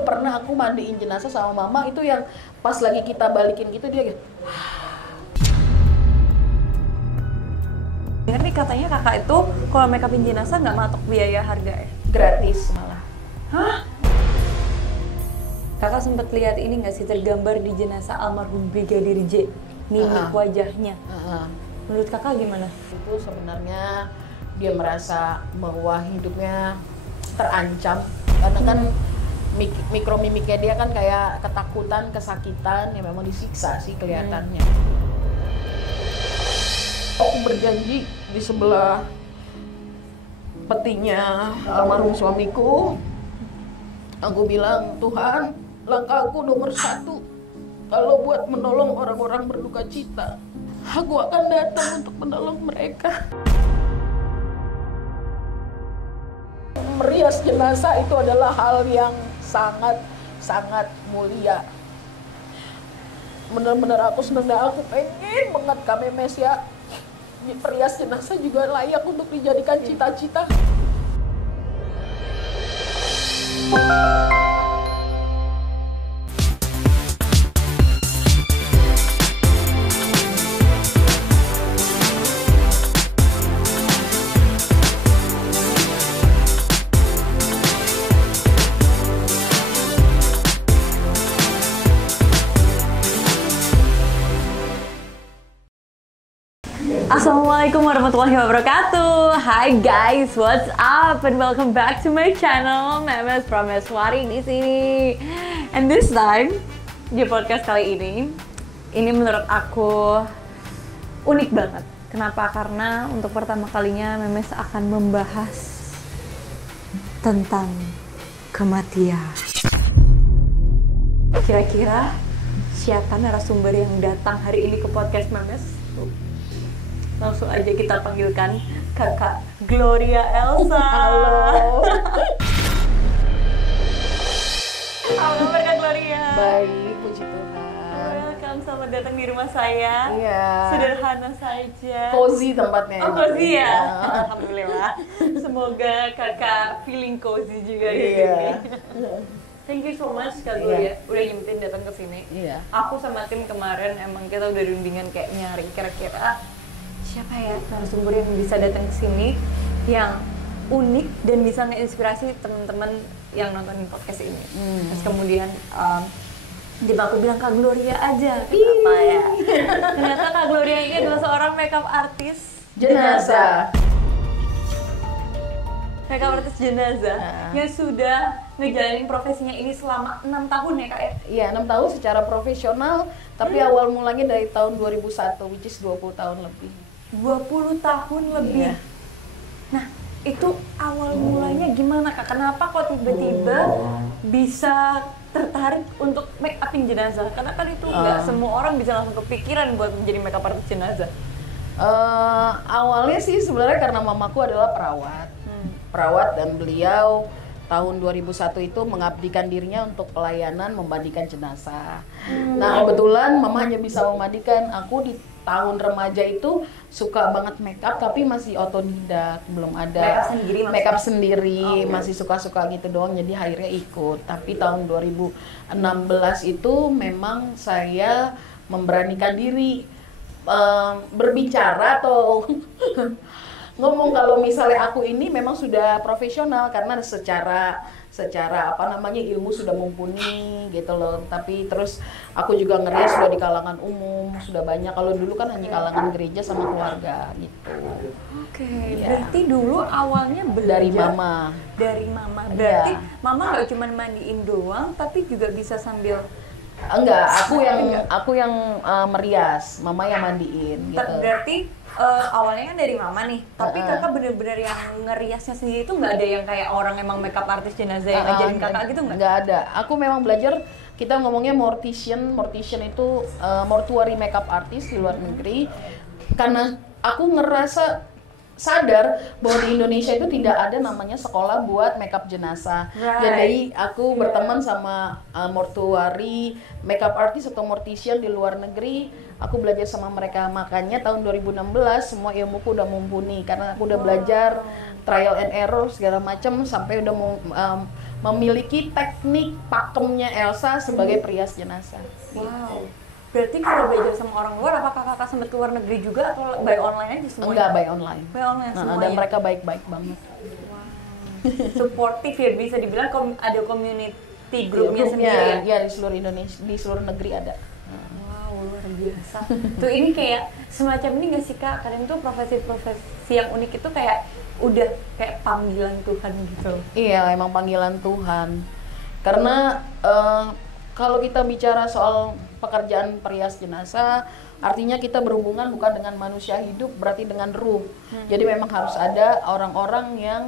pernah aku mandiin jenazah sama mama, itu yang pas lagi kita balikin gitu dia gitu. Dengar nih katanya kakak itu kalau make upin jenazah nggak matok biaya harga ya? Gratis malah. Hah? Kakak sempat lihat ini nggak sih tergambar di jenazah almarhum Brigadir J, mimik wajahnya. Menurut kakak gimana? Itu sebenarnya dia merasa bahwa hidupnya terancam karena kan mikromimiknya dia kan kayak ketakutan, kesakitan, ya memang disiksa sih kelihatannya. Aku berjanji di sebelah petinya almarhum suamiku, aku bilang, Tuhan, langkahku nomor 1 kalau buat menolong orang-orang berduka cita, aku akan datang untuk menolong mereka. Merias jenazah itu adalah hal yang sangat mulia. Benar-benar aku senang dan aku pengen banget Kamemes ya. Perias jenazah juga layak untuk dijadikan cita-cita. Assalamualaikum warahmatullahi wabarakatuh. Hi guys, what's up and welcome back to my channel. Memes Prameswari di sini. And this time di podcast kali ini menurut aku unik banget. Kenapa? Karena untuk pertama kalinya Memes akan membahas tentang kematian. Kira-kira siapa narasumber yang datang hari ini ke podcast Memes? Langsung aja kita panggilkan Kakak Gloria Elsa. Halo. Apa kabar Kak Gloria? Baik, puji Tuhan. Welcome, selamat datang di rumah saya. Iya. Sederhana saja. Cozy tempatnya. Oh, cozy ya? Iya. Alhamdulillah. Semoga Kakak feeling cozy juga di Iya. sini. Thank you so much Kak Gloria, udah nyempetin datang ke sini. Iya. Aku sama tim kemarin emang kita udah rundingan kayak nyari kira-kira siapa ya narasumber yang bisa datang ke sini yang unik dan bisa ngeinspirasi teman-teman yang nonton podcast ini. Terus kemudian aku bilang Kak Gloria aja, kenapa ya? Ternyata Kak Gloria ini adalah seorang makeup artist Jenazah. Makeup artist jenazah yang sudah ngejalanin profesinya ini selama 6 tahun ya Kak ya? Iya, 6 tahun secara profesional, tapi awal mulanya dari tahun 2001, which is 20 tahun lebih. 20 tahun lebih. Iya. Nah, itu awal mulanya gimana Kak? Kenapa kok tiba-tiba bisa tertarik untuk make upin jenazah? Karena kan itu nggak semua orang bisa langsung kepikiran buat menjadi makeup artist jenazah. Awalnya sih sebenarnya karena mamaku adalah perawat dan beliau tahun 2001 itu mengabdikan dirinya untuk pelayanan memandikan jenazah. Nah, kebetulan mama hanya bisa memandikan. Aku di tahun remaja itu suka banget makeup tapi masih otodidak, belum ada makeup sendiri, masih suka-suka gitu doang, jadi akhirnya ikut. Tapi tahun 2016 itu memang saya memberanikan diri berbicara atau ngomong kalau misalnya aku ini memang sudah profesional karena secara ilmu sudah mumpuni gitu loh. Tapi terus aku juga ngerias sudah di kalangan umum, sudah banyak. Kalau dulu kan hanya kalangan gereja sama keluarga gitu. Oke, Ya. berarti dulu awalnya Dari belajar mama. dari mama. Berarti Iya. mama nggak cuma mandiin doang, tapi juga bisa sambil Enggak, aku yang merias, mama yang mandiin gitu. Berarti awalnya kan dari mama nih, tapi kakak bener-bener yang ngeriasnya sendiri itu nggak ada yang kayak orang emang makeup artist jenazah yang ngajarin kakak gitu nggak? Nggak ada. Aku memang belajar, kita ngomongnya mortician itu mortuary makeup artist di luar negeri. Karena aku ngerasa sadar bahwa di Indonesia itu tidak ada namanya sekolah buat makeup jenazah. Jadi aku berteman sama mortuary makeup artist atau mortician di luar negeri. Aku belajar sama mereka, makanya tahun 2016 semua ilmuku udah mumpuni karena aku udah belajar trial and error segala macam sampai udah memiliki teknik pakemnya Elsa sebagai perias jenazah. Wow. Berarti kalau belajar sama orang luar, apakah kakak sempat ke luar negeri juga atau by online aja semuanya? Enggak, by online. By online semuanya. Dan mereka baik-baik banget. Wow. Supportive ya, bisa dibilang ada community grupnya sendiri. Ya, di seluruh Indonesia, di seluruh negeri ada. Wow, luar biasa. Tuh ini kayak semacam ini nggak sih Kak? Kadang tuh profesi-profesi yang unik itu kayak udah kayak panggilan Tuhan gitu. Iya, emang panggilan Tuhan. Karena kalau kita bicara soal pekerjaan perias jenazah, artinya kita berhubungan bukan dengan manusia hidup, berarti dengan ruh. Jadi memang harus ada orang-orang yang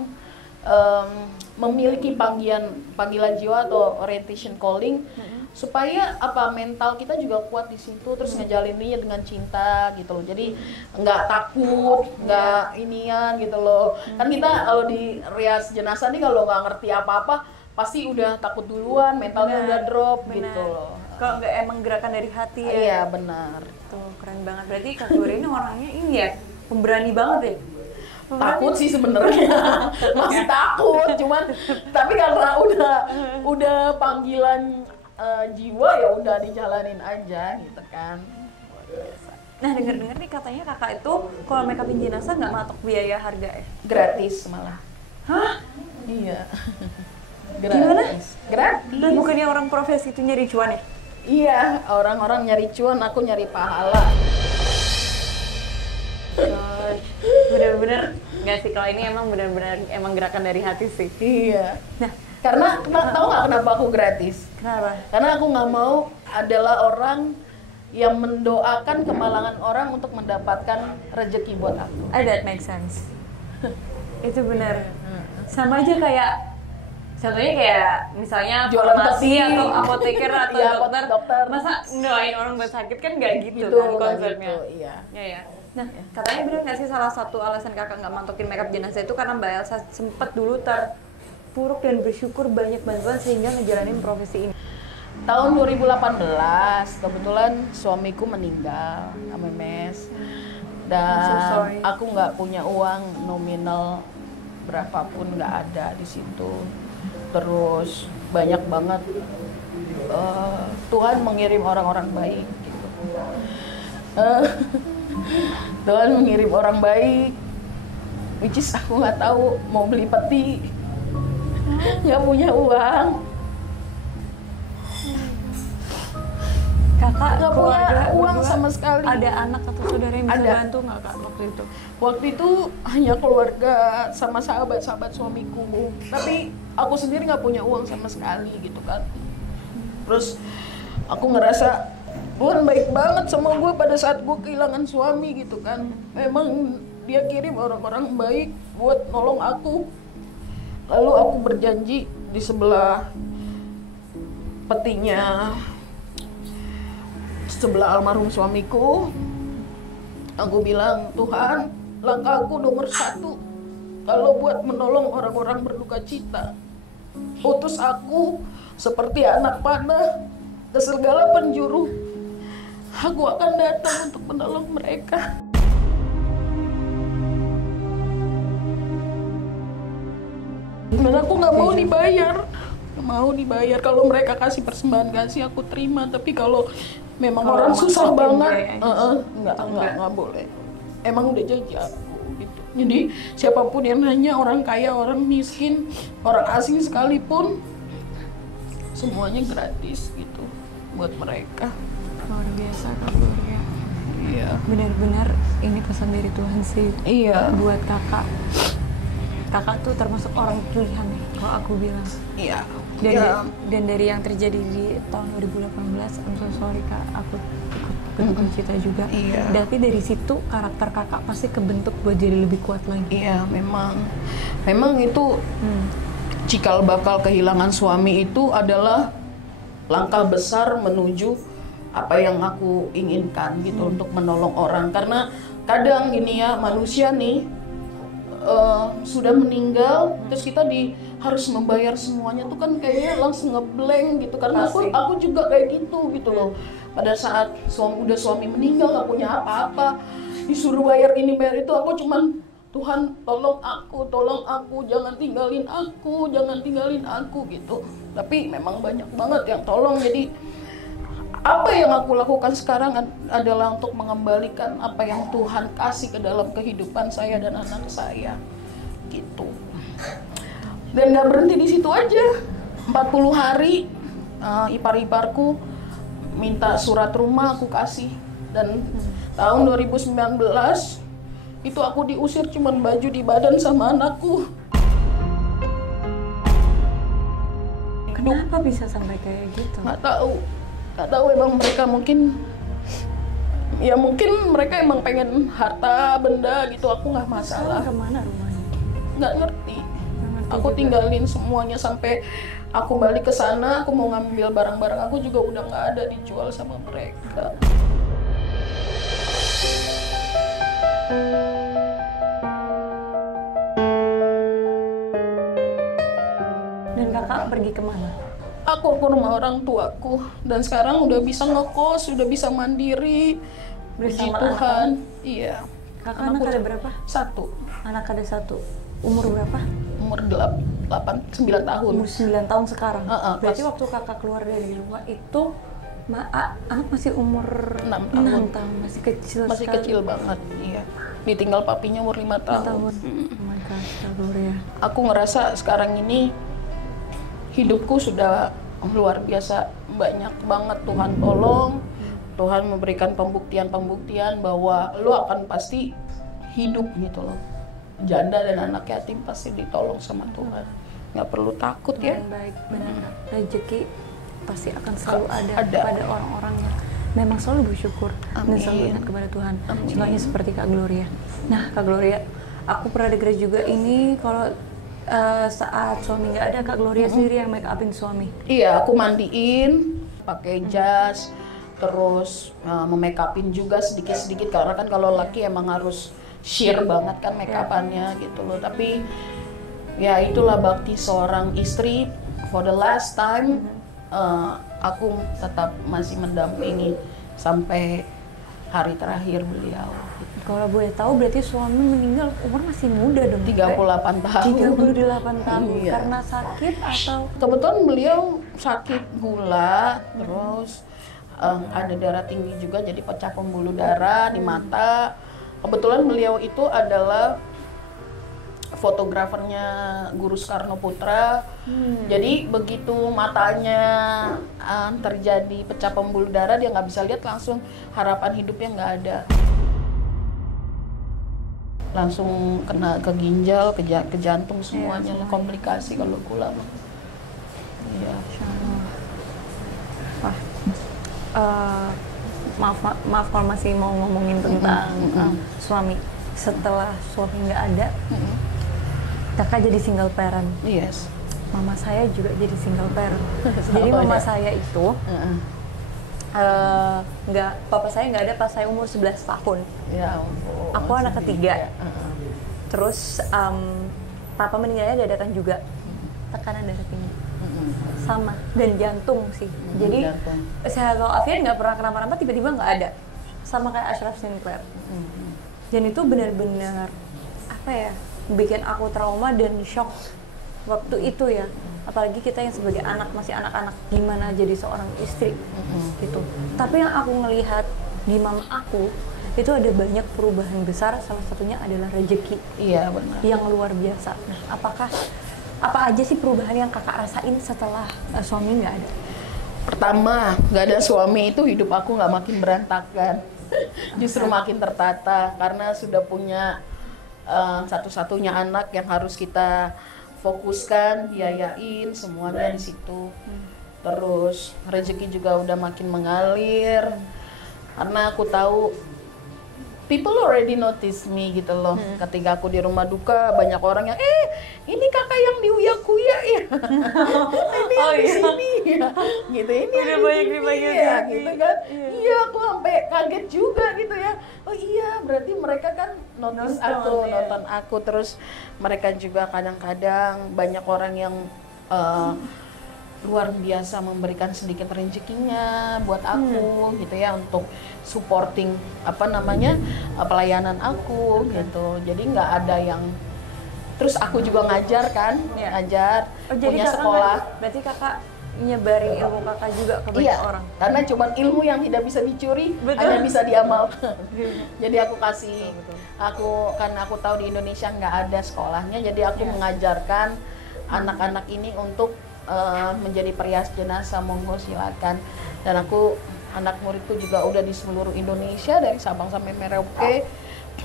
memiliki panggilan jiwa atau orientation calling, supaya mental kita juga kuat di situ, terus ngejalaninnya dengan cinta gitu loh. Jadi nggak takut, nggak inian gitu loh. Kan kita kalau di rias jenazah nih kalau nggak ngerti apa-apa pasti udah takut duluan, mentalnya udah drop gitu loh. Kalau nggak emang gerakan dari hati ya. Iya benar. Tuh keren banget. Berarti Kak Gloria ini orangnya ini ya, pemberani banget ya. Takut sih sebenarnya, masih takut, cuman tapi karena udah panggilan jiwa ya udah dijalanin aja gitu kan. Nah dengar-dengar nih katanya kakak itu kalau make upin jenazah nggak matok biaya harga ya? Gratis malah. Hah? Iya. Gimana? Gratis. Dan bukannya orang profesi itu nyari cuan ya? Iya, orang-orang nyari cuan, aku nyari pahala. Bener-bener nggak sih, kalau ini emang bener-bener emang gerakan dari hati sih. Iya. Nah, karena tahu nggak kenapa aku gratis? Kenapa? Karena aku nggak mau adalah orang yang mendoakan kemalangan orang untuk mendapatkan rezeki buat aku. That makes sense. Itu bener. Sama aja kayak contohnya kayak misalnya Jualan farmasi kopi atau apoteker atau iya, dokter. Masa doain orang buat sakit kan nggak gitu Gitu, kan nggak konsepnya. gitu, iya. Ya. Nah, katanya bener nggak sih salah satu alasan kakak nggak mantokin makeup jenazah itu karena Mbak Elsa sempet dulu terpuruk dan bersyukur banyak bantuan sehingga ngejalanin profesi ini. Tahun 2018 kebetulan suamiku meninggal, MS, dan So sorry. aku nggak punya uang nominal berapapun, nggak ada di situ. Terus banyak banget Tuhan mengirim orang-orang baik gitu. Tuhan mengirim orang baik, which is aku nggak tahu mau beli peti, nggak punya uang. Kakak Nggak punya keluarga uang berdua sama sekali. Ada anak atau saudara yang bisa Ada. bantu nggak Kak waktu itu? Waktu itu hanya keluarga sama sahabat-sahabat suamiku, tapi aku sendiri nggak punya uang sama sekali gitu kan. Terus aku ngerasa Tuhan baik banget sama gue pada saat gue kehilangan suami gitu kan. Memang dia kirim orang-orang baik buat nolong aku. Lalu aku berjanji di sebelah petinya, sebelah almarhum suamiku, aku bilang, Tuhan, langkahku nomor 1 kalau buat menolong orang-orang berduka cita. Utus aku seperti anak panah ke segala penjuru. Aku akan datang untuk menolong mereka. Dan aku nggak mau dibayar. Mau dibayar, kalau mereka kasih persembahan kasih aku terima, tapi kalau memang Kalau orang susah manfaatin banget biayanya. nggak boleh, emang udah janji aku gitu. Jadi siapapun yang nanya, orang kaya, orang miskin, orang asing sekalipun, semuanya gratis gitu buat mereka. Luar biasa Kak Gloria. Iya. Benar-benar ini pesan dari Tuhan sih. Iya. Buat kakak. Kakak tuh termasuk orang pilihan ya, kalau aku bilang. Iya. Dan dari yang terjadi di tahun 2018, I'm so sorry Kak, aku ikut cita juga. Iya. Tapi dari situ karakter kakak pasti kebentuk buat jadi lebih kuat lagi. Iya, memang itu cikal bakal kehilangan suami itu adalah langkah besar menuju apa yang aku inginkan gitu, untuk menolong orang. Karena kadang gini ya, manusia nih sudah meninggal, terus kita harus membayar semuanya tuh kan kayaknya langsung ngeblank gitu. Karena aku juga kayak gitu loh. Pada saat suami meninggal, nggak punya apa-apa, disuruh bayar ini bayar itu, aku cuman Tuhan tolong aku, jangan tinggalin aku gitu. Tapi memang banyak banget yang tolong. Jadi apa yang aku lakukan sekarang adalah untuk mengembalikan apa yang Tuhan kasih ke dalam kehidupan saya dan anak saya gitu. Dan gak berhenti di situ aja. 40 hari ipar-iparku minta surat rumah, aku kasih. Dan tahun 2019 itu aku diusir cuman baju di badan sama anakku. Kenapa bisa sampai kayak gitu? Nggak tahu emang mereka mungkin mereka emang pengen harta benda gitu. Aku nggak masalah. Kemana rumahnya? Nggak ngerti. Aku tinggalin semuanya sampai aku balik ke sana. Aku mau ngambil barang-barang aku juga udah nggak ada, dijual sama mereka. Dan kakak pergi kemana? Aku ke rumah orang tuaku dan sekarang udah bisa ngekos, udah bisa mandiri. Puji Tuhan. Iya. Kakak anak ada berapa? 1. Anak ada 1. Umur berapa? Umur 9 tahun. Umur 9 tahun sekarang. Berarti pas waktu kakak keluar dari rumah itu anak masih umur 6 tahun. Masih kecil Masih sekali. kecil banget, iya. Ditinggal papinya umur 5 tahun. Oh my God, Gloria. Aku ngerasa sekarang ini hidupku sudah luar biasa, banyak banget Tuhan tolong. Tuhan memberikan pembuktian bahwa lo akan pasti hidup gitu loh. Janda dan anak yatim pasti ditolong sama Tuhan. Nggak perlu takut ya. Baik, benar. Rezeki pasti akan selalu ada Ada. pada orang-orang yang memang selalu bersyukur dan selalu ingat kepada Tuhan. Contohnya seperti Kak Gloria. Nah, Kak Gloria, aku pernah dengar juga ini kalau saat suami nggak ada, Kak Gloria sendiri yang make upin suami. Iya, aku mandiin, pakai jas, terus memake upin juga sedikit-sedikit karena kan kalau laki emang harus sheer banget kan make upannya gitu loh. Tapi ya itulah bakti seorang istri. For the last time aku tetap masih mendampingi sampai hari terakhir beliau. Kalau boleh tahu berarti suami meninggal umur masih muda dong? 38 tahun. 38 tahun. Iya. Karena sakit atau? Kebetulan beliau sakit gula, terus ada darah tinggi juga, jadi pecah pembuluh darah di mata. Kebetulan beliau itu adalah fotografernya Guru Soekarno Putra. Jadi begitu matanya terjadi pecah pembuluh darah, dia nggak bisa lihat, langsung harapan hidupnya nggak ada. Langsung kena ke ginjal, ke jantung, semuanya komplikasi kalau gula. Iya. Maaf kalau masih mau ngomongin tentang suami. Setelah suami nggak ada, kakak jadi single parent. Yes. Mama saya juga jadi single parent. Jadi mama saya itu papa saya nggak ada pas saya umur 11 tahun. Ya ampun. Aku anak ketiga. Terus papa meninggalnya dadakan juga. Tekanan darah tinggi. Sama, dan jantung sih. Jadi sehat walafiat, nggak pernah kenapa-napa, tiba-tiba nggak ada. Sama kayak Ashraf Sinclair. Dan itu benar-benar apa ya, bikin aku trauma dan shock waktu itu ya. Apalagi kita yang sebagai anak, masih anak-anak, gimana jadi seorang istri gitu. Tapi yang aku ngelihat di mama aku itu ada banyak perubahan besar, salah satunya adalah rezeki. Iya benar. Yang luar biasa. Nah, apa aja sih perubahan yang kakak rasain setelah suami nggak ada? Pertama, nggak ada suami itu hidup aku nggak makin berantakan, justru makin tertata karena sudah punya satu-satunya anak yang harus kita fokuskan, biayain semuanya di situ. Terus rezeki juga udah makin mengalir karena aku tahu people already notice me gitu loh. Ketika aku di rumah duka, banyak orang yang ini kakak yang di Uya-Kuya ya. Ini yang di sini ya. Gitu, ini udah banyak dipanggil ya, gitu kan. Iya, aku sampai kaget juga gitu ya. Oh iya, berarti mereka kan notice aku, nonton aku. Terus mereka juga kadang-kadang banyak orang yang luar biasa memberikan sedikit rezekinya buat aku gitu ya, untuk supporting pelayanan aku gitu. Jadi nggak ada yang, terus aku juga ngajar kan, ngajar, jadi punya kakak sekolah. berarti kakak nyebarin ilmu kakak juga ke banyak orang. Karena cuma ilmu yang tidak bisa dicuri, hanya bisa diamalkan. Jadi aku kasih, aku tahu di Indonesia nggak ada sekolahnya, jadi aku mengajarkan anak-anak ini untuk menjadi perias jenazah, monggo silakan. Dan anak muridku juga udah di seluruh Indonesia dari Sabang sampai Merauke,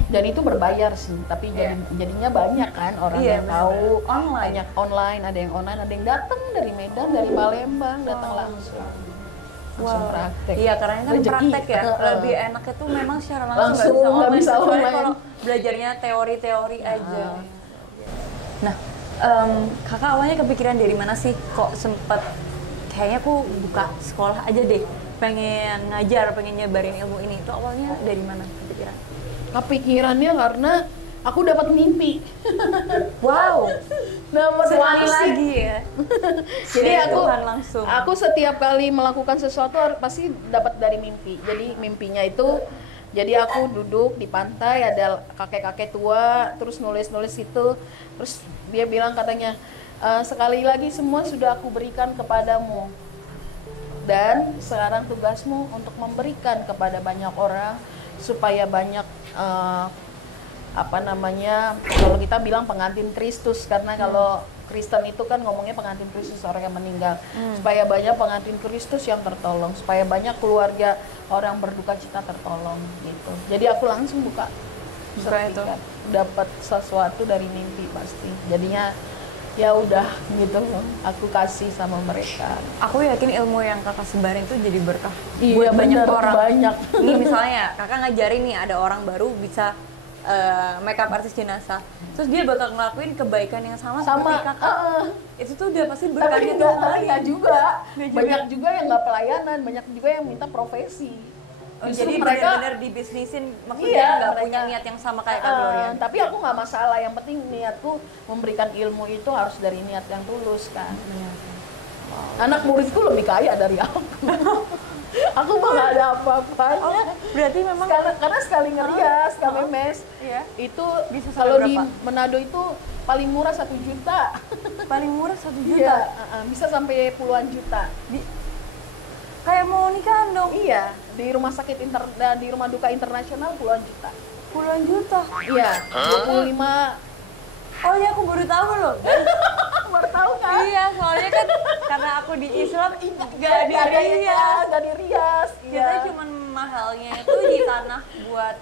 dan itu berbayar sih, tapi jadinya banyak kan orang yang tahu. Banyak online, ada yang online, ada yang datang dari Medan, dari Palembang, datang langsung praktek. Iya, karena ini kan praktek ya, lebih enak itu memang secara langsung nggak bisa kecuali online. kalau belajarnya teori-teori aja. Nah, kakak awalnya kepikiran dari mana sih kok sempet kayaknya aku buka sekolah aja deh, pengen ngajar, pengen nyebarin ilmu ini, itu awalnya dari mana kepikiran? Kepikirannya karena aku dapat mimpi. Wow, Dapat sekali wangsit. lagi ya. Jadi langsung. aku setiap kali melakukan sesuatu pasti dapat dari mimpi. Jadi mimpinya itu, jadi aku duduk di pantai, ada kakek-kakek tua, terus nulis-nulis itu, terus dia bilang katanya, sekali lagi semua sudah aku berikan kepadamu, dan sekarang tugasmu untuk memberikan kepada banyak orang supaya banyak kalau kita bilang pengantin Kristus, karena kalau Kristen itu kan ngomongnya pengantin Kristus, orang yang meninggal, supaya banyak pengantin Kristus yang tertolong, supaya banyak keluarga orang berduka cita tertolong gitu. Jadi aku langsung buka sertifikat, dapat sesuatu dari mimpi pasti, jadinya ya udah gitu loh, aku kasih sama mereka. Aku yakin ilmu yang kakak sebarin itu jadi berkah Iya, buat banyak bener, orang. banyak. Nih misalnya kakak ngajarin nih ada orang baru bisa makeup artis jenazah, terus dia bakal ngelakuin kebaikan yang sama seperti kakak. Itu tuh udah pasti berkahnya tuh. Tapi nggak juga. Banyak juga yang nggak pelayanan, banyak juga yang minta profesi. Jadi mereka benar-benar dibisnisin, maksudnya nggak punya niat yang sama kayak Kak Gloria. Tapi aku nggak masalah, yang penting niatku memberikan ilmu itu harus dari niat yang tulus kan. Anak muridku lebih kaya dari aku. Aku mah nggak ada apa-apanya. Berarti memang karena sekali ngerias, KMS, itu bisa kalau di berapa? Manado itu paling murah 1 juta. Paling murah 1 juta. Iya, bisa sampai puluhan juta. Kayak mau nikahan dong. Iya, di rumah sakit di rumah duka internasional puluhan juta. Puluhan juta. Iya, 25. Oh ya, aku baru tahu loh. Baru tahu kan? Iya, soalnya kan karena aku di Islam Gak ada rias, gak di rias. Kita cuman mahalnya itu di tanah buat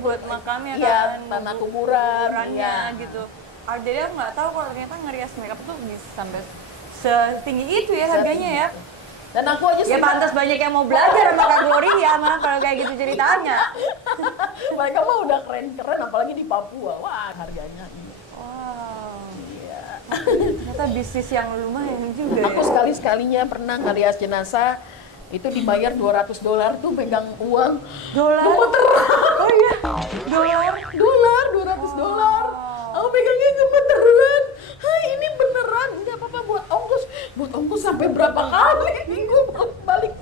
buat makamnya kan, tanah kuburannya iya. Gitu. Jadi aku nggak tahu kalau ternyata ngerias makeup tuh bisa sampai setinggi itu ya harganya ya. Dan aku aja ya pantas banyak yang mau belajar sama Kak Gloria mana kalau kayak gitu ceritanya. Mereka mah udah keren-keren, apalagi di Papua. Wah, harganya. Wow. Iya. Ternyata bisnis yang lumayan juga. Aku sekali-sekalinya pernah ngerias jenazah, itu dibayar $200 tuh, pegang uang dolar. Oh iya. Dolar $200. Aku pegangnya gemeteran. Hai, ini beneran, nggak apa-apa buat ongkos sampai berapa kali minggu balik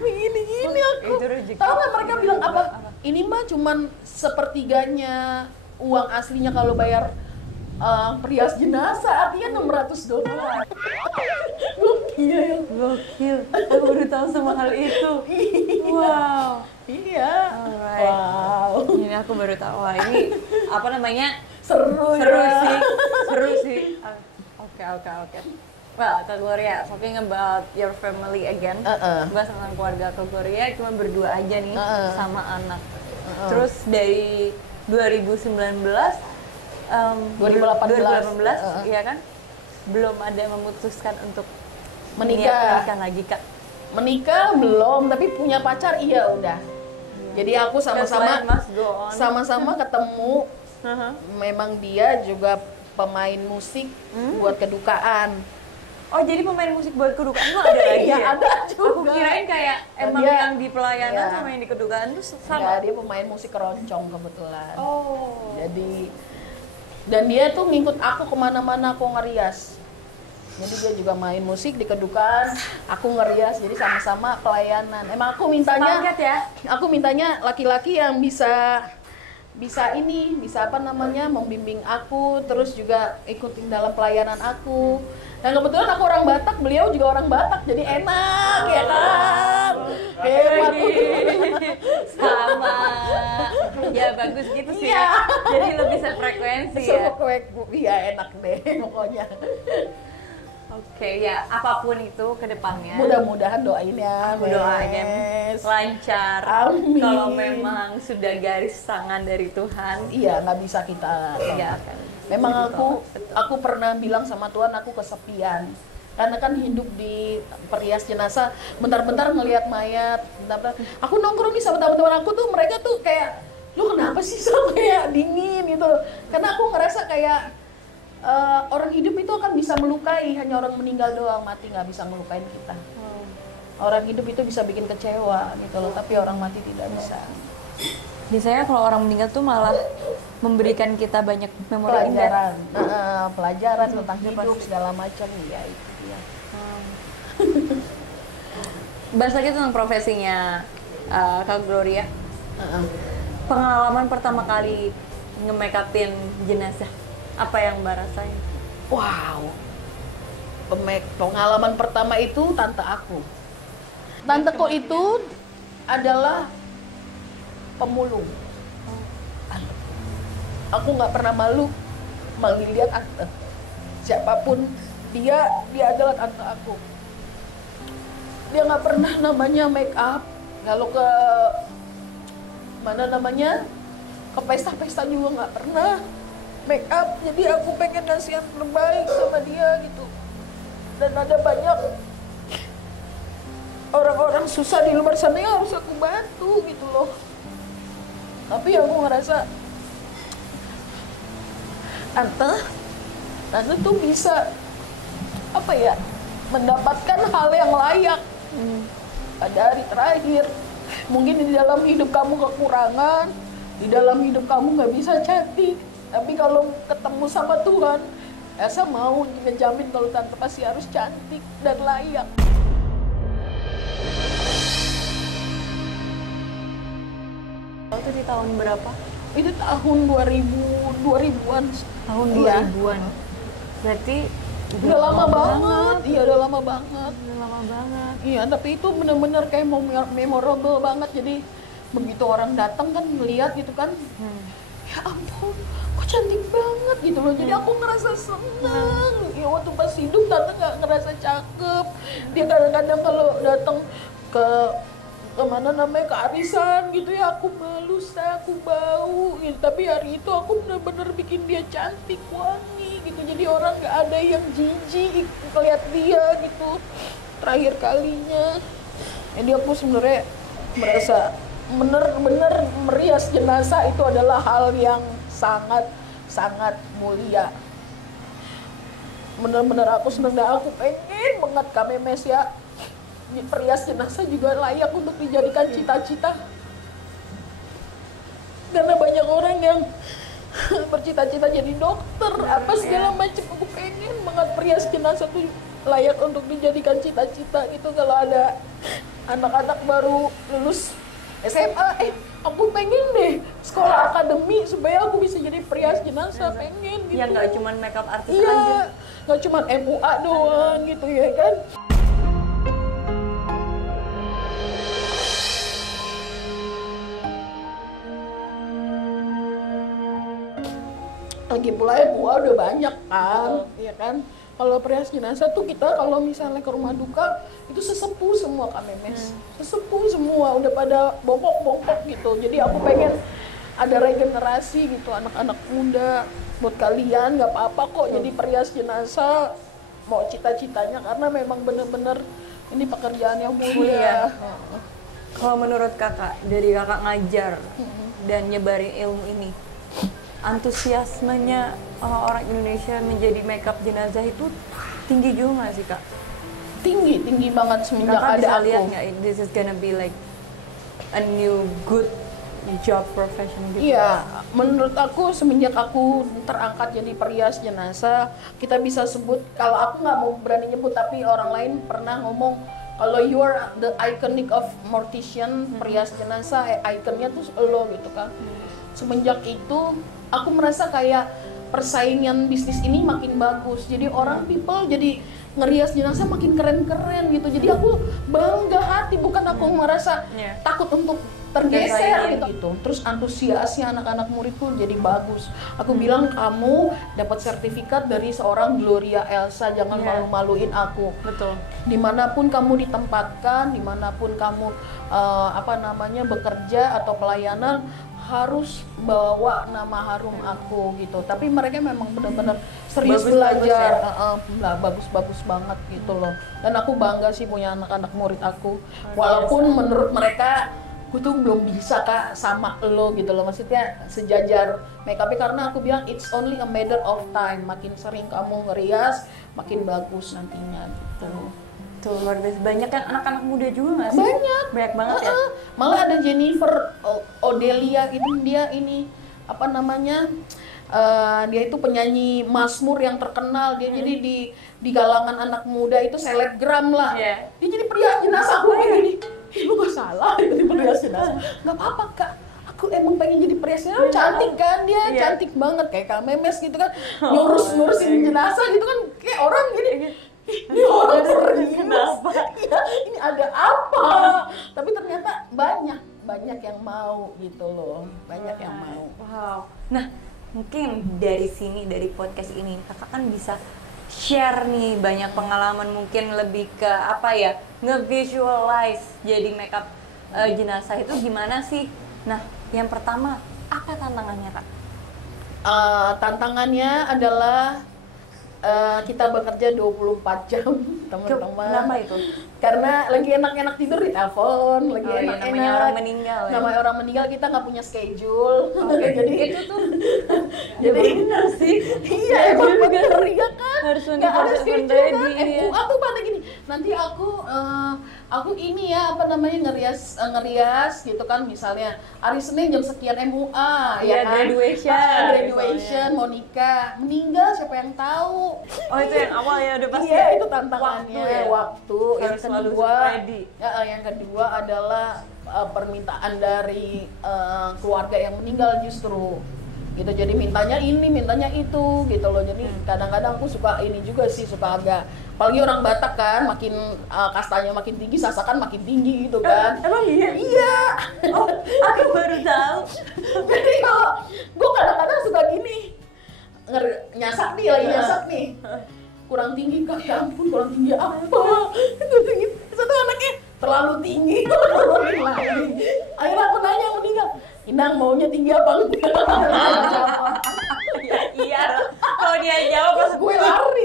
begini aku. Tahu nggak mereka bilang apa? Ini mah cuman sepertiganya uang aslinya kalau bayar perias jenazah, artinya $600. Gokil. Aku baru tahu sama hal itu. Wow. Iya. Alright. Wow. Ini aku baru tahu. Wah, ini apa namanya? Seru sih. Oke. Well, Kak Gloria, talking about your family again. Bahas tentang keluarga Kak Gloria, cuma berdua aja nih sama anak. Terus dari 2019, 2018, iya kan? Belum ada yang memutuskan untuk menikah lagi, Kak. Menikah belum, tapi punya pacar iya udah. Jadi aku sama-sama ketemu. Memang dia juga pemain musik buat kedukaan. Oh, jadi pemain musik buat kedukaan tuh ada lagi ya? Ada juga. Aku kirain kayak emang yang di pelayanan sama yang di kedukaan tuh sama. Dia pemain musik keroncong kebetulan. Oh. Jadi, dan dia tuh ngikut aku kemana-mana aku ngerias. Jadi dia juga main musik di kedukaan, aku ngerias, jadi sama-sama pelayanan. Emang aku mintanya, Sepaket ya? aku mintanya laki-laki yang bisa apa namanya, membimbing aku, terus juga ikutin dalam pelayanan aku. Dan kebetulan aku orang Batak, beliau juga orang Batak, jadi enak ya kan. Hebat. Sama. Ya bagus gitu sih. Iya. Ya. Jadi lebih sefrekuensi ya. Iya enak deh pokoknya. Oke, ya apapun itu ke depannya. Mudah-mudahan doain ya. Aku doain Mes. lancar. Amin. Kalau memang sudah garis tangan dari Tuhan, Iya, nggak bisa kita. ya akan. Memang aku pernah bilang sama Tuhan aku kesepian. Karena kan hidup di perias jenazah, bentar-bentar ngelihat mayat, bentar-bentar. Aku nongkrong nih sama teman-teman aku tuh, mereka tuh kayak, lu kenapa sih so kayak dingin gitu? Karena aku ngerasa kayak orang hidup itu akan bisa melukai, hanya orang meninggal doang, mati nggak bisa melukain kita. Orang hidup itu bisa bikin kecewa gitu loh, tapi orang mati tidak bisa. Biasanya kalau orang meninggal tuh malah memberikan kita banyak memori indah. Pelajaran tentang hidup segala macam, ya itu dia. Bahas lagi tentang profesinya Kak Gloria. Pengalaman pertama kali nge-make upin jenazah, apa yang Mbak rasain? Wow, pengalaman pertama itu tante aku. Tanteku itu adalah pemulung. Aku nggak pernah malu melihat tante. Siapapun dia adalah tante aku. Dia nggak pernah namanya make up. Kalau ke mana namanya, ke pesta-pesta juga nggak pernah make up. Jadi aku pengen ngasih yang terbaik sama dia gitu. Dan ada banyak orang-orang susah di luar sana yang harus aku bantu gitu loh. Tapi aku ngerasa tante tuh bisa apa ya, mendapatkan hal yang layak pada hari terakhir. Mungkin di dalam hidup kamu kekurangan, di dalam hidup kamu nggak bisa cantik, tapi kalau ketemu sama Tuhan, Elsa mau ngejamin kalau tante pasti harus cantik dan layak. Itu di tahun berapa? Itu tahun 2000-an. Tahun Iya. 2000-an. Berarti Udah lama banget. Iya, udah lama banget. Udah lama banget. Iya, tapi itu bener-bener kayak memorable banget. Jadi begitu orang datang kan melihat gitu kan, ya ampun, kok cantik banget gitu loh. Jadi aku ngerasa seneng. Ya waktu pas hidup tante nggak ngerasa cakep. Dia kadang-kadang kalau datang ke kemana namanya, ke arisan gitu ya, aku malu, aku bau gitu. Tapi hari itu aku bener-bener bikin dia cantik, wangi gitu. Jadi orang nggak ada yang jijik ngeliat dia gitu. Terakhir kalinya, jadi aku sebenarnya merasa bener-bener merias jenazah itu adalah hal yang sangat mulia. Bener-bener aku seneng dan aku pengen banget Kak Memes ya, perias jenazah juga layak untuk dijadikan cita-cita. Karena banyak orang yang bercita-cita jadi dokter, apa segala macam. Aku pengen banget perias jenazah tuh layak untuk dijadikan cita-cita gitu. Kalau ada anak-anak baru lulus SMA, aku pengen deh sekolah akademi supaya aku bisa jadi perias jenazah, pengen gitu. Ya nggak cuma makeup artist Iya, aja. nggak cuma MUA doang gitu ya kan. Lagi pula MUA udah banyak kan, ya kan. Kalau perias jenazah tuh kita kalau misalnya ke rumah duka itu sesepuh semua Kak Memes, sesepuh semua udah pada bongkok gitu. Jadi aku pengen ada regenerasi gitu, anak-anak muda. Buat kalian nggak apa-apa kok jadi perias jenazah, mau cita-citanya, karena memang bener-bener ini pekerjaan yang mulia. Kalau menurut kakak, dari kakak ngajar dan nyebarin ilmu ini, antusiasmenya orang-orang Indonesia menjadi makeup jenazah itu tinggi juga nggak sih Kak? Tinggi banget semenjak Kakak ada bisa aku. lihat nggak, this is gonna be like a new good job profession gitu. Iya, menurut aku semenjak aku terangkat jadi perias jenazah, kita bisa sebut, kalau aku nggak mau berani nyebut, tapi orang lain pernah ngomong kalau you are the iconic of mortician, perias jenazah, ikonnya tuh lo gitu kan. Semenjak itu aku merasa kayak persaingan bisnis ini makin bagus. Jadi people jadi ngerias jenazah makin keren-keren gitu. Jadi aku bangga hati, bukan aku merasa takut untuk tergeser gitu. Terus antusiasnya anak-anak muridku jadi bagus. Aku bilang kamu dapat sertifikat dari seorang Gloria Elsa, jangan malu-maluin aku. Betul. Dimanapun kamu ditempatkan, dimanapun kamu bekerja atau pelayanan, harus bawa nama harum aku gitu. Tapi mereka memang benar-benar serius belajar, bagus-bagus banget gitu loh. Dan aku bangga sih punya anak-anak murid aku. Walaupun menurut mereka aku tuh belum bisa Kak sama lo gitu loh, maksudnya sejajar make-up-nya, karena aku bilang it's only a matter of time. Makin sering kamu ngerias, makin bagus nantinya gitu. Tuh luar biasa, banyak kan anak-anak muda juga nggak sih? Banyak banget ya. Malah ada Jennifer Odelia itu, dia ini dia itu penyanyi Mazmur yang terkenal. Dia jadi di kalangan anak muda itu selebgram lah. Dia jadi perias jenazah. Aku gini, lu gak salah jadi perias jenazah. Gak apa-apa Kak, aku emang pengen jadi perias jenazah. Cantik kan dia, cantik banget kayak Kak Memes gitu kan, ngurusin jenazah gitu kan, kayak orang gini. Ini orang serius, ya, ini ada apa? Tapi ternyata banyak yang mau gitu loh, banyak yang mau. Wow. Nah, mungkin dari sini, dari podcast ini, kakak kan bisa share nih banyak pengalaman, mungkin lebih ke nge-visualize jadi makeup jenazah itu gimana sih? Nah, yang pertama, apa tantangannya Kak? Tantangannya adalah kita bekerja 24 jam, teman-teman. Kenapa itu? Karena lagi enak-enak tidur di telepon, lagi enak-enak. Namanya orang meninggal. Namanya orang meninggal, kita nggak punya schedule. Jadi itu tuh. Jadi benar sih. Iya, emang bener ya kan. Harus nggak ada schedule kan. Iya. Aku pada gini. Nanti aku ini ya ngerias gitu kan, misalnya hari Senin jam sekian MUA ya kan. Graduation, mau nikah, meninggal siapa yang tahu. Oh itu yang awal ya udah pasti. Iya, itu tantangannya waktu. Yang kedua adalah permintaan dari keluarga yang meninggal justru gitu, jadi mintanya ini, mintanya itu gitu loh. Jadi kadang-kadang aku suka ini juga sih, suka agak, apalagi orang Batak kan, makin kastanya makin tinggi, sasakan makin tinggi gitu kan. Emang iya? Iya. Oh, aku baru tahu. Jadi gue kadang-kadang suka gini, nyasak nih, kurang tinggi Kak, ya ampun kurang tinggi apa? Itu tinggi, satu anaknya terlalu tinggi, akhirnya aku nanya yang meninggal, Inang maunya tinggi apa enggak? Iya, kalau dia jawab pas gue lari,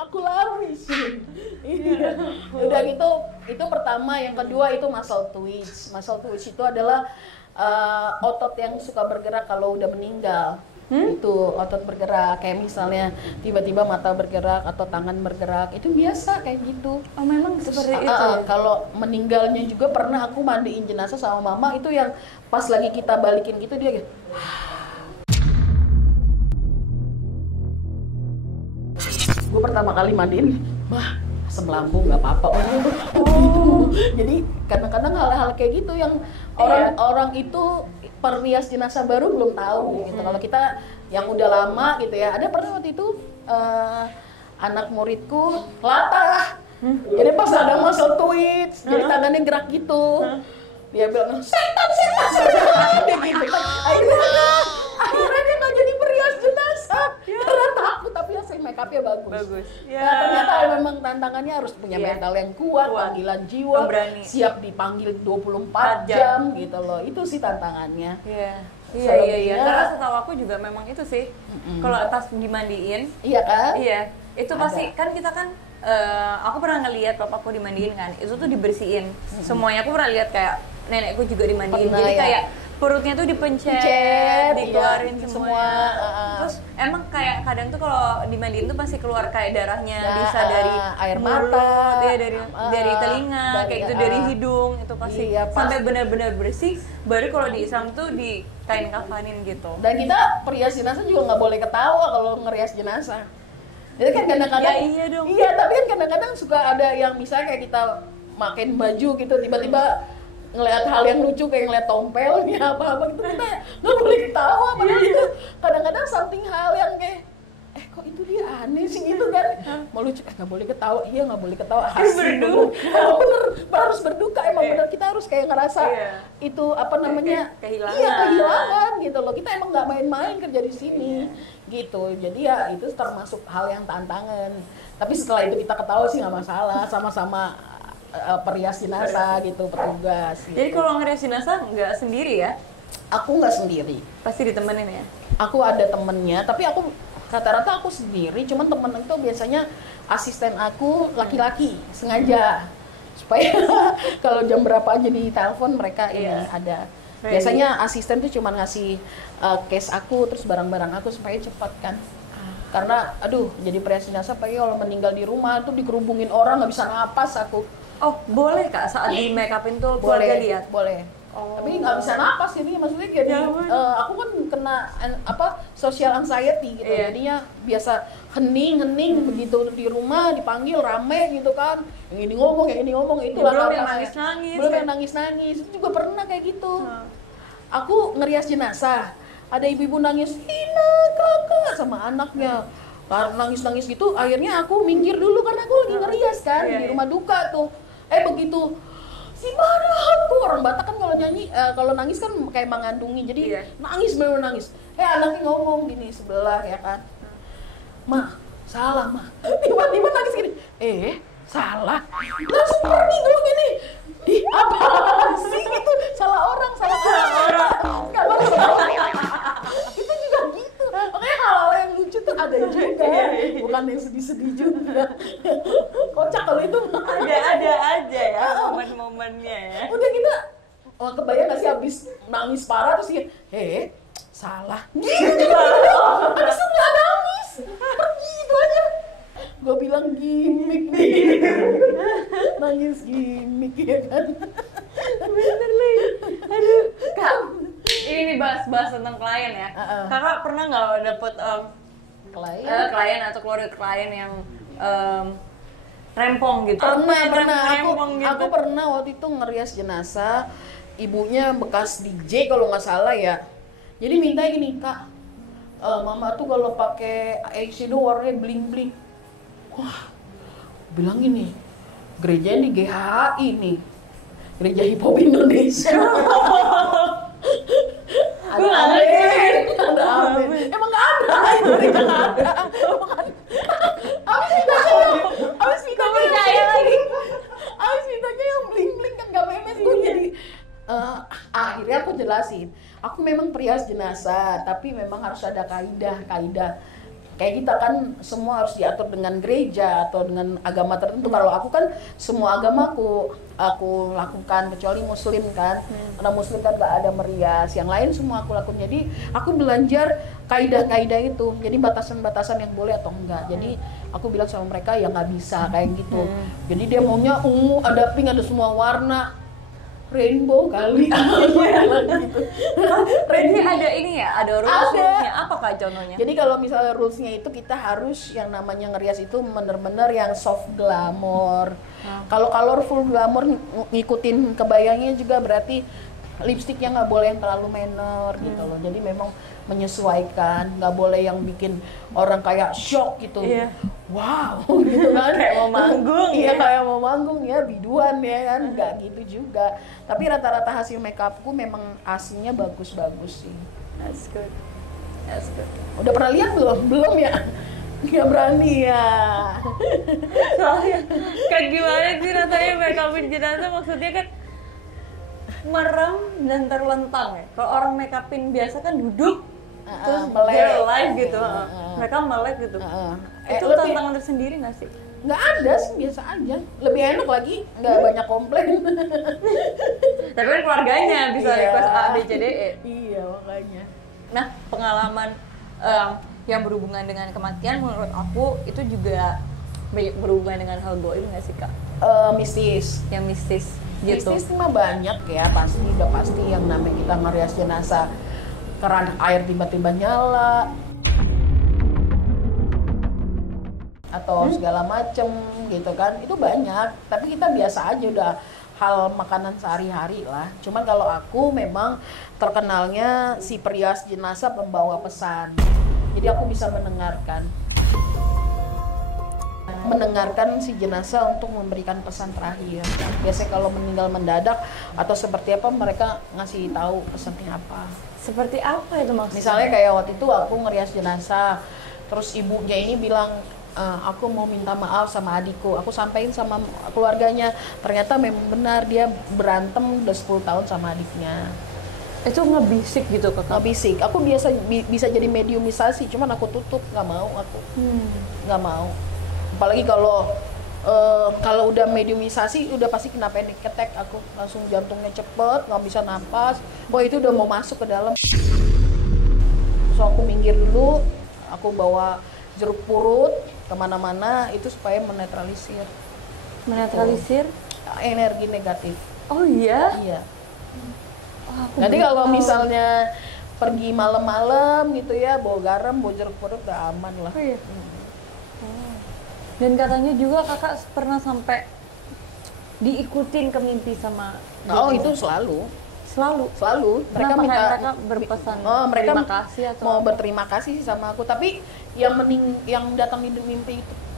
aku lari sih. Iya. Udah gitu, itu pertama. Yang kedua itu muscle twitch. Muscle twitch itu adalah otot yang suka bergerak kalau udah meninggal. Itu otot bergerak, kayak misalnya tiba-tiba mata bergerak atau tangan bergerak, itu biasa kayak gitu. Oh memang seperti itu. Kalau meninggalnya juga pernah aku mandiin jenazah sama mama, itu yang pas lagi kita balikin gitu dia gitu. Gue pertama kali mandiin, asam lambung nggak apa-apa. Jadi kadang-kadang hal-hal kayak gitu yang orang itu perias jenazah baru belum tahu gitu. Kalau kita yang udah lama gitu ya, ada pernah waktu itu anak muridku latah. Jadi pas ada muscle twitch, jadi tangannya gerak gitu. Dia bilang setan dia gitu kan. Akhirnya dia nggak jadi perias jenazah karena takut, tapi hasil make up-nya bagus. Nah, ternyata memang tantangannya harus punya mental yang kuat, panggilan jiwa, siap dipanggil 24 jam gitu loh. Itu sih tantangannya. Iya. Karena setahu aku juga memang itu sih. Kalau tas dimandiin, iya kan? Iya. Itu pasti kan kita kan aku pernah ngelihat bapakku dimandiin kan. Itu tuh dibersihin. Semuanya aku pernah lihat, kayak nenekku juga dimandiin. Jadi kayak perutnya tuh dipencet, Dicet, dikeluarin iya, semua. Terus emang kayak kadang tuh kalau dimandiin tuh pasti keluar kayak darahnya, Ya, bisa dari air mulut, mata, ya dari telinga, kayak gitu, dari hidung, itu pasti iya, sampai pasti. benar-benar bersih. Baru kalau di Islam tuh di kain kafanin gitu. Dan kita perias jenazah juga nggak boleh ketawa kalau ngerias jenazah. Jadi kan kadang-kadang, Ya, iya dong. Iya, tapi kan kadang-kadang suka ada yang misalnya kayak kita makin baju gitu, tiba-tiba ngelihat hal yang lucu kayak ngelihat tompelnya apa-apa gitu, kita nggak boleh ketawa. Padahal itu kadang-kadang something hal yang kayak kok itu dia aneh sih gitu kan, mau lucu nggak boleh ketawa, iya nggak boleh ketawa, Berduka. bener harus berduka, emang bener kita harus kayak ngerasa itu apa namanya, Kehilangan. iya kehilangan gitu loh, kita emang nggak main-main kerja di sini gitu, jadi ya itu termasuk hal yang tantangan, tapi setelah itu kita ketawa sih nggak masalah, sama-sama perias jenazah gitu, petugas gitu. Jadi kalau ngerias jenazah nggak sendiri ya? Aku nggak sendiri, Pasti ditemenin ya? aku ada temennya, tapi aku rata-rata aku sendiri, cuman temen itu biasanya asisten aku laki-laki, sengaja supaya kalau jam berapa aja di telepon mereka ini ada. Biasanya asisten tuh cuman ngasih case aku, terus barang-barang aku supaya cepat kan. Karena aduh, jadi perias jenazah apalagi kalau meninggal di rumah tuh dikerubungin orang, nggak bisa napas aku. Oh, boleh Kak saat di make upin tuh keluarga lihat? Boleh. Tapi nggak bisa napas ini, maksudnya jadi aku kan kena social anxiety gitu, jadinya biasa hening begitu di rumah dipanggil rame gitu kan, yang ini ngomong itu lah, belum yang nangis belum yang nangis itu juga pernah kayak gitu. Aku ngerias jenazah, ada ibu-ibu nangis, Ina kakak sama anaknya, nangis gitu, akhirnya aku minggir dulu karena aku lagi ngerias kan di rumah duka tuh. Begitu si marah aku, orang Batak kan kalau nyanyi kalau nangis kan kayak mengandungi, jadi nangis bener nangis. Anaknya ngomong gini sebelah ya kan, Ma salah Ma, tiba-tiba nangis gini, salah, langsung pergi dulu gini, apa sih gitu, salah orang nggak masalah. Itu juga gitu, makanya hal-hal yang lucu tuh ada juga, bukan yang sedih-sedih juga. Kocak kalau itu ada aja ya momen-momennya ya. Udah kita kebayang nggak sih habis nangis parah terus ya salah gitu, habis itu nggak nangis, pergi itu aja. Gue bilang gimmick nih, nangis gimmick ya kan. Bener nih. Aduh Kak, ini bahas tentang klien ya. Kakak pernah nggak dapet klien atau keluarga klien yang rempong gitu? Pernah. Aku pernah waktu itu ngerias jenazah, ibunya bekas DJ kalau nggak salah ya. Jadi minta gini, Kak, Mama tuh kalau pakai eyeshadow warnanya bling-bling. Wah, bilang gini, gerejanya di GHI nih, Gereja Hip Hop Indonesia. Ada amin. Emang nggak ada, itu gereja nggak ada. Abis mintanya yang bling-bling kan gak memes tuh, jadi akhirnya aku jelasin, aku memang perias jenazah, tapi memang harus ada kaidah. Kayak kita kan semua harus diatur dengan gereja atau dengan agama tertentu. Kalau aku kan semua agama aku lakukan kecuali muslim kan. Karena muslim kan gak ada merias, yang lain semua aku lakukan. Jadi aku belajar kaidah-kaidah itu. Jadi batasan-batasan yang boleh atau enggak. Jadi aku bilang sama mereka ya nggak bisa kayak gitu. Jadi dia maunya ungu, ada pink, ada semua warna. Rainbow kali gitu. Jadi ada ini ya, ada rules-nya. Apa Kak contohnya? Jadi kalau misalnya rules-nya itu kita harus yang namanya ngerias itu bener-bener yang soft glamour. Kalau colorful glamour ngikutin kebayangnya juga berarti lipstiknya nggak boleh yang terlalu minor gitu loh. Jadi memang menyesuaikan, nggak boleh yang bikin orang kayak shock gitu. Wow, gitu kan. Kayak mau manggung. Iya, kayak mau manggung ya, biduan ya kan, nggak gitu juga. Tapi rata-rata hasil makeupku memang aslinya bagus-bagus sih. That's good. Udah pernah lihat belum? Belum ya? Nggak berani ya. Soalnya kayak gimana sih rasanya make upin jenazah, maksudnya kan merem dan terlentang ya. Kalau orang make upin biasa kan duduk terus dia live gitu. Mereka melek gitu. Itu tantangan tersendiri nggak sih? Nggak ada sih, biasa aja. Lebih enak lagi, nggak banyak komplain. Tapi kan keluarganya bisa Iya. request A, B, C, D, E. Iya, makanya. Nah, pengalaman yang berhubungan dengan kematian menurut aku itu juga berhubungan dengan hal goib nggak sih Kak? Mistis. Yang mistis gitu. Mistis mah banyak ya, udah pasti yang namanya kita ngerias jenazah, keran air tiba-tiba nyala atau segala macem gitu kan, itu banyak. Tapi kita biasa aja, udah hal makanan sehari-hari lah. Cuman kalau aku memang terkenalnya si perias jenazah pembawa pesan. Jadi aku bisa mendengarkan si jenazah untuk memberikan pesan terakhir. Biasanya kalau meninggal mendadak atau seperti apa, mereka ngasih tahu pesannya apa. Seperti apa itu maksudnya? Misalnya kayak waktu itu aku ngerias jenazah, terus ibunya ini bilang, aku mau minta maaf sama adikku. Aku sampaikan sama keluarganya, ternyata memang benar dia berantem udah 10 tahun sama adiknya. Itu ngebisik gitu ke Kak? Ngebisik. Aku bisa jadi mediumisasi, cuman aku tutup, nggak mau aku. Nggak mau. Apalagi kalau udah mediumisasi udah pasti kena panic attack, aku langsung jantungnya cepet, nggak bisa napas. Wah, itu udah mau masuk ke dalam. So aku minggir dulu, aku bawa jeruk purut kemana-mana itu supaya menetralisir energi negatif. Oh iya? Iya. Oh, Nanti kalau misalnya pergi malam-malam gitu ya, bawa garam, bawa jeruk purut, udah aman lah. Oh iya. Dan katanya juga Kakak pernah sampai diikutin ke mimpi sama Oh, itu selalu. Mereka Kenapa minta, mereka berpesan mereka terima kasih atau mau apa? berterima kasih sih sama aku. Tapi yang datang di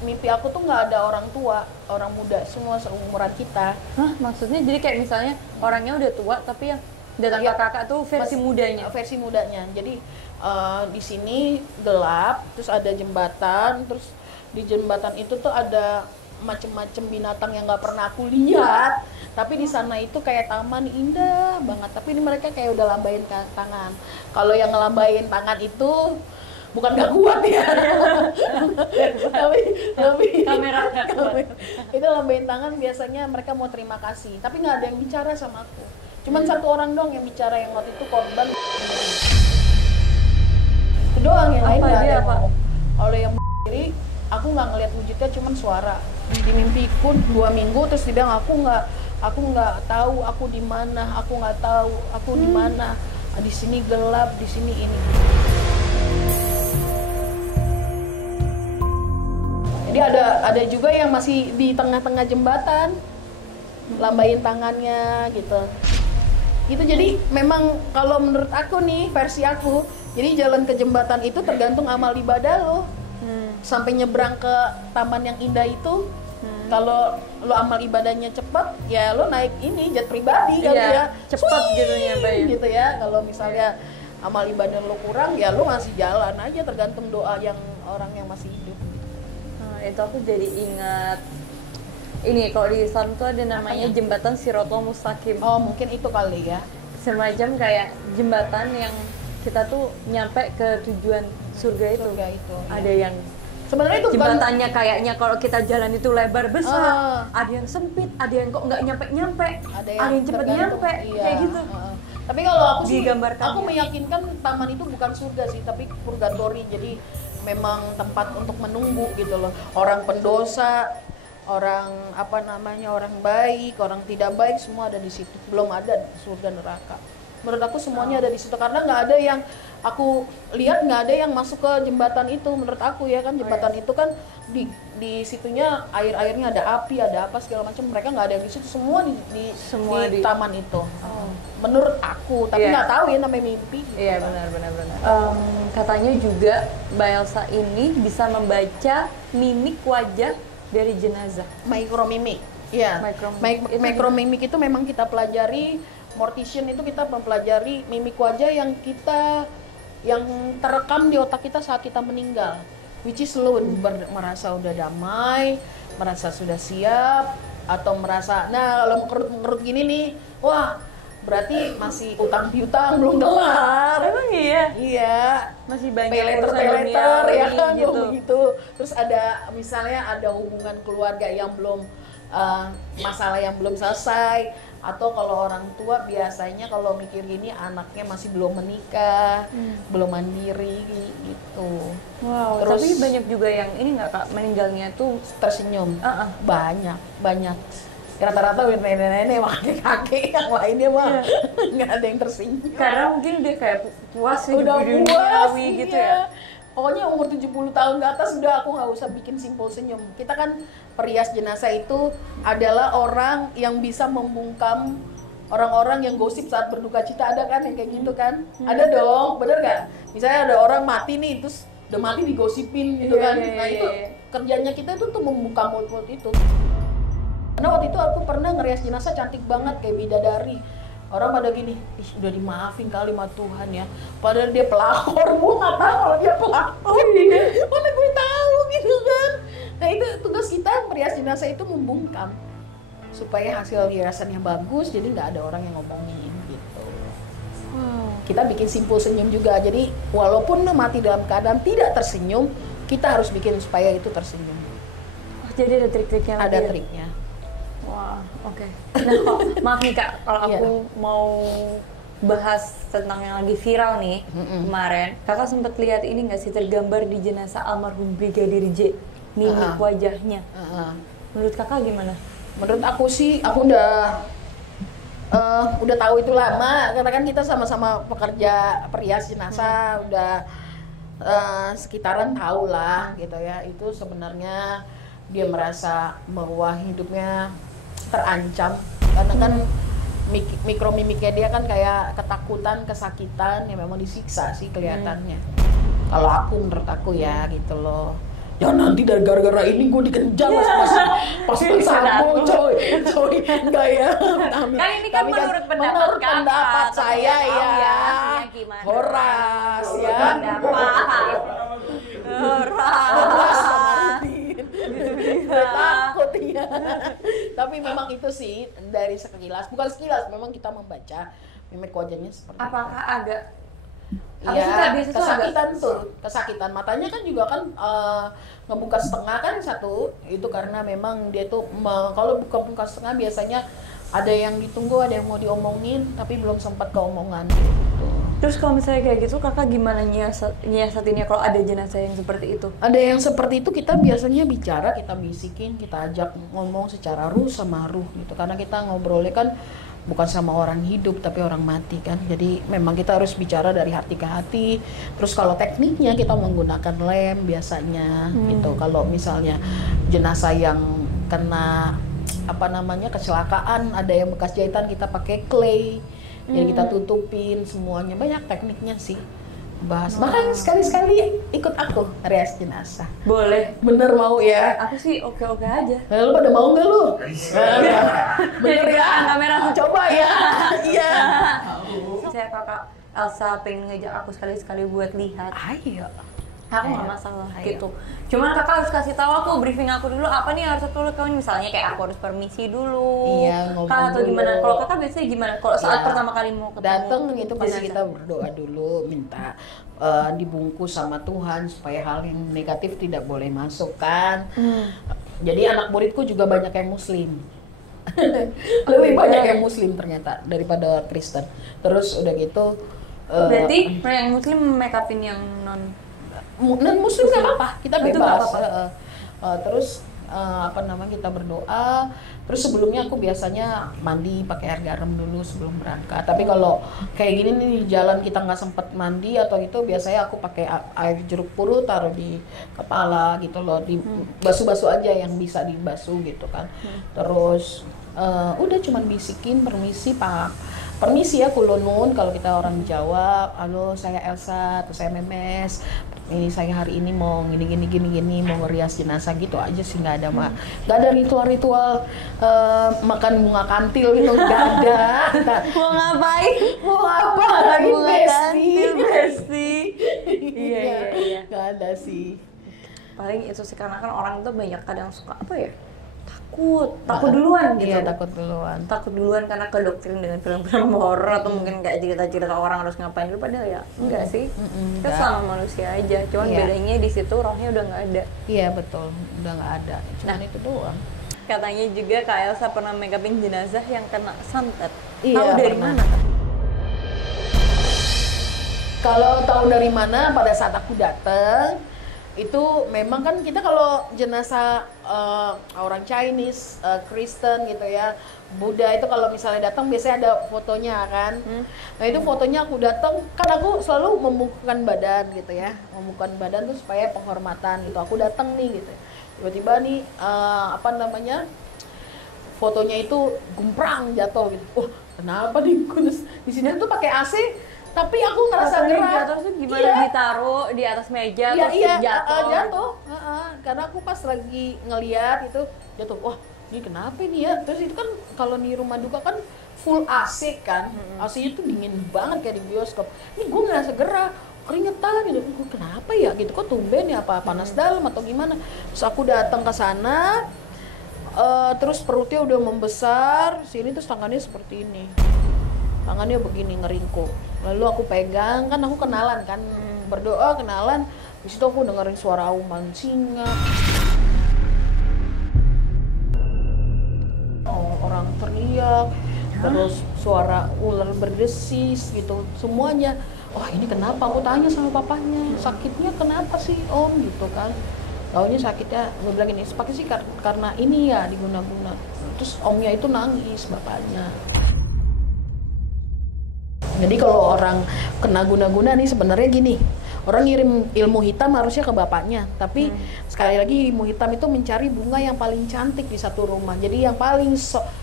mimpi aku tuh nggak ada orang tua, orang muda, semua seumuran kita. Hah, maksudnya jadi kayak misalnya orangnya udah tua tapi yang datang Iya. ke Kakak tuh versi mudanya. Versi mudanya. Jadi di sini gelap, terus ada jembatan, terus di jembatan itu tuh ada macem-macem binatang yang nggak pernah aku lihat. Tapi di sana itu kayak taman indah banget. Tapi ini mereka kayak udah lambain tangan. Kalau yang ngelambain tangan itu bukan gak kuat ya. tapi Kamera nggak kuat. itu lambain tangan biasanya mereka mau terima kasih. Tapi nggak ada yang bicara sama aku. Cuman satu orang dong yang bicara, yang waktu itu korban. Itu doang, yang lain Apa nggak ada dia, yang Pak? ngomong. Kalau yang sendiri, aku nggak ngeliat wujudnya, cuman suara. Di mimpiku 2 minggu terus dia bilang aku nggak tahu aku di mana, aku nggak tahu aku di mana. Di sini gelap, di sini ini. Jadi ada juga yang masih di tengah-tengah jembatan, lambain tangannya gitu. Gitu, jadi memang kalau menurut aku nih, versi aku, jadi jalan ke jembatan itu tergantung amal ibadah lo. Sampai nyebrang ke taman yang indah itu, kalau lo amal ibadahnya cepat, ya lo naik ini jet pribadi kali ya, Cepat gitu nyampe. gitu ya. Kalau misalnya amal ibadah lo kurang, ya lo masih jalan aja, tergantung doa yang orang yang masih hidup. Nah, itu aku jadi ingat ini, kalau di Islam tuh ada namanya jembatan Siratal Mustaqim. Oh, mungkin itu kali ya. Semacam kayak jembatan yang kita tuh nyampe ke tujuan surga itu. Surga itu. Ada yang Sebenarnya itu bukan jembatannya kayaknya kalau kita jalan itu lebar besar, ada yang sempit, ada yang kok nggak nyampe, ada yang cepet tergantung, nyampe, iya. kayak gitu. Tapi kalau aku sih, Digambarkannya. aku meyakinkan taman itu bukan surga sih, tapi purgatori. Jadi memang tempat untuk menunggu gitu loh. Orang pendosa, orang orang baik, orang tidak baik, semua ada di situ. Belum ada surga neraka. Menurut aku semuanya ada di situ, karena nggak ada yang aku lihat, nggak ada yang masuk ke jembatan itu. Menurut aku ya kan, jembatan itu kan di situnya airnya ada api, ada apa segala macam. Mereka nggak ada yang di situ, semua di taman itu. Menurut aku, tapi nggak tahu ya, namanya mimpi. Gitu. Iya, benar. Katanya juga Mbak Elsa ini bisa membaca mimik wajah dari jenazah. Micromimik. Iya. Micromimik itu memang kita pelajari. Mortician itu kita mempelajari mimik wajah yang terekam di otak kita saat kita meninggal, which is lo merasa udah damai, merasa sudah siap, atau merasa, nah kalau mengerut gini nih, wah berarti masih utang piutang belum kelar. Emang iya? Iya. Masih banyak peleter ya kan, gitu. begitu. Terus misalnya ada hubungan keluarga yang belum masalah yang belum selesai, Atau kalau orang tua biasanya kalau mikir gini anaknya masih belum menikah, belum mandiri gitu. Wow, Terus tapi banyak juga yang ini nggak Kak, meninggalnya tuh tersenyum. Banyak. Rata-rata udah nenek-nenek sama kakek-kakek, yang lainnya mah nggak ada yang tersenyum. karena mungkin dia kayak puas hidup Udah di puas duniawi gitu ya. Pokoknya umur 70 tahun ke atas udah aku nggak usah bikin simpul senyum. Kita kan perias jenazah itu adalah orang yang bisa membungkam orang-orang yang gosip saat berduka cita, ada kan yang kayak gitu kan? Ada dong, bener nggak? Misalnya ada orang mati nih, terus udah mati digosipin gitu kan? Nah itu kerjanya kita itu tuh membungkam mulut itu. Karena waktu itu aku pernah ngerias jenazah cantik banget kayak bidadari. Orang pada gini, ih udah dimaafin kali sama Tuhan ya. Padahal dia pelakor, gue nggak tahu kalau dia pelakor. Mana gue tahu gitu kan. Nah itu tugas kita merias jenazah itu membungkam supaya hasil hiasannya bagus, jadi nggak ada orang yang ngomongin gitu. Kita bikin simpul senyum juga. Jadi walaupun mati dalam keadaan tidak tersenyum, kita harus bikin supaya itu tersenyum. Oh, jadi ada trik-triknya. Ada triknya. Wah, oke. Nah, maaf nih Kak, kalau aku mau bahas tentang yang lagi viral nih kemarin, Kakak sempat lihat ini nggak sih tergambar di jenazah almarhum Brigadir J, mimik wajahnya. Menurut Kakak gimana? Menurut aku sih, aku udah tahu itu lama, karena kan kita sama-sama pekerja perias jenazah, udah sekitaran tahu lah gitu ya. Itu sebenarnya dia merasa bahwa hidupnya terancam karena kan mikromimiknya dia kan kayak ketakutan, kesakitan, ya memang disiksa sih kelihatannya. Kalau menurut aku ya gitu loh. Ya nanti dari gara-gara ini gue dikejar pas bersama coy enggak ya. Kan ini kan menurut pendapat saya ya. Horas ya. Horas. Takut ya. Tapi memang itu sih dari sekilas, bukan sekilas, memang kita membaca mimik wajahnya seperti apakah itu. Agak Iya, kesakitan matanya kan juga kan ngebuka setengah kan satu, itu karena memang dia tuh kalau buka setengah biasanya ada yang ditunggu, ada yang mau diomongin tapi belum sempat keomongan gitu. Terus kalau misalnya kayak gitu, Kakak gimana nyiasatinnya kalau ada jenazah yang seperti itu? Ada yang seperti itu kita biasanya bicara, kita bisikin, kita ajak ngomong secara ruh sama ruh gitu. Karena kita ngobrolnya kan bukan sama orang hidup tapi orang mati kan. Jadi memang kita harus bicara dari hati ke hati. Terus kalau tekniknya kita menggunakan lem biasanya gitu. Kalau misalnya jenazah yang kena kecelakaan, ada yang bekas jahitan, kita pakai clay. Jadi kita tutupin semuanya, banyak tekniknya sih. Bahkan sekali-sekali ikut aku rias jenazah. Boleh. Bener mau ya? Aku sih oke-oke aja. Lu pada mau nggak lu? Bener ya? Kamera Coba ya. Iya. Saya Kakak Elsa pengen ngejak aku sekali-sekali buat lihat. Ayo. Aku nggak masalah gitu. Cuman Kakak harus kasih tahu aku, briefing aku dulu apa nih harus aku lakukan. Misalnya kayak aku harus permisi dulu. Iya, ngomong Kak, atau dulu. gimana? Kalau Kakak biasanya gimana? Kalau saat pertama kali mau ketemu datang itu pasti jenazah? kita berdoa dulu, minta dibungkus sama Tuhan supaya hal yang negatif tidak boleh masuk kan. Jadi anak muridku juga banyak yang Muslim. Lebih banyak yang Muslim ternyata daripada Kristen. Terus udah gitu. Berarti yang Muslim make upin yang non Muslim nggak apa-apa, kita Itu bebas. nggak apa-apa. Terus kita berdoa. Terus sebelumnya aku biasanya mandi pakai air garam dulu sebelum berangkat. Tapi kalau kayak gini nih di jalan kita nggak sempet mandi atau itu, biasanya aku pakai air jeruk purut taruh di kepala gitu loh, di basuh-basuh aja yang bisa dibasuh gitu kan. Terus udah cuman bisikin permisi Pak. Permisi ya kulonun kalau kita orang Jawa. Halo, saya Elsa atau saya Memes. Ini saya hari ini mau gini mau ngerias jenazah gitu aja sih, nggak ada nggak ada ritual makan bunga kantil gitu, nggak ada. mau ngapain? Mau apa lagi Besti? Iya. Nggak ada sih. Paling itu sih karena kan orang itu banyak kadang suka apa ya? Takut duluan gitu. Iya, takut duluan Karena kedoktrin dengan film-film horor atau mungkin kayak cerita-cerita orang harus ngapain dulu, padahal ya enggak sih. Kita sama manusia aja, cuman bedanya di situ rohnya udah nggak ada. Iya betul, udah nggak ada. Cuman itu doang. katanya juga Kak Elsa pernah make upin jenazah yang kena santet. Iya, Tahu dari pernah. mana? Kalau tahu dari mana, pada saat aku datang itu memang kan kita kalau jenazah orang Chinese, Kristen gitu ya, Buddha itu kalau misalnya datang biasanya ada fotonya kan. Nah itu fotonya aku datang, kan aku selalu membukakan badan gitu ya, membukakan badan tuh supaya penghormatan gitu. Aku datang nih gitu, tiba-tiba nih apa namanya, fotonya itu gumprang jatuh gitu. Oh kenapa nih? Terus di sini tuh pakai AC, tapi aku ngerasa gerah. Jatuh tuh gimana? Iya. Ditaruh di atas meja Iya, terus iya, jatuh. jatuh. Karena aku pas lagi ngeliat itu jatuh, wah ini kenapa ini ya? Terus itu kan kalau di rumah duka kan full AC kan, AC-nya tuh dingin banget kayak di bioskop. Ini gue ngerasa gerah, keringetan gitu. Gue kenapa ya? Gitu kok tumben ya? Apa panas dalam atau gimana? Terus aku datang ke sana, terus perutnya udah membesar, sini terus tangannya seperti ini. Tangannya begini ngeringkuk. Lalu aku pegang, kan aku kenalan kan, berdoa kenalan. Di situ aku dengerin suara auman singa. Orang teriak, terus suara ular berdesis gitu, semuanya. Wah ini kenapa? Aku tanya sama papanya, sakitnya kenapa sih om gitu kan? Taunya sakitnya, gue bilang ini, pakai sih karena ini ya diguna-guna. Terus omnya itu nangis, bapaknya. Jadi kalau orang kena guna-guna nih sebenarnya gini, orang ngirim ilmu hitam harusnya ke bapaknya, tapi sekali lagi ilmu hitam itu mencari bunga yang paling cantik di satu rumah. Jadi yang paling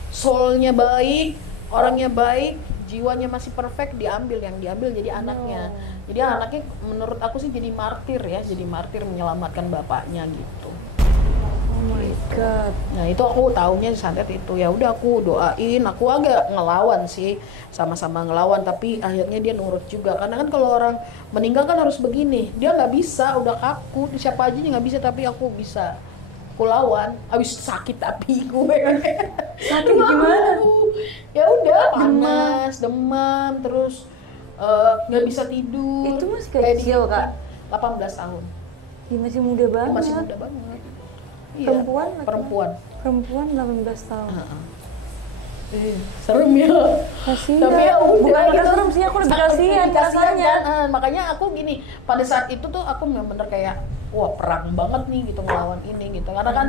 soulnya baik, orangnya baik, jiwanya masih perfect, diambil, yang diambil jadi anaknya. Jadi anaknya menurut aku sih jadi martir ya, jadi martir menyelamatkan bapaknya gitu. Oh my god. Nah itu aku taunya santet itu, ya udah aku doain, aku agak ngelawan sih, sama-sama ngelawan, tapi akhirnya dia nurut juga. Karena kan kalau orang meninggal kan harus begini, dia nggak bisa, udah kaku, siapa aja nggak bisa, tapi aku bisa. Aku lawan, abis sakit tapi gue Sakit gimana? Ya udah panas, demam, terus nggak bisa tidur. Itu masih Kayak kecil, di- Kak? 18 tahun. Ya, masih muda banget. Masih muda banget. Iya, Perempuan? perempuan. Perempuan 18 tahun. Serem ya. Kasihan. Tapi ya udah Bukan gitu. serem sih, aku lebih kasihan rasanya. Kan? Makanya aku gini, pada saat itu tuh aku bener-bener kayak wah perang banget nih gitu ngelawan ini gitu. Karena kan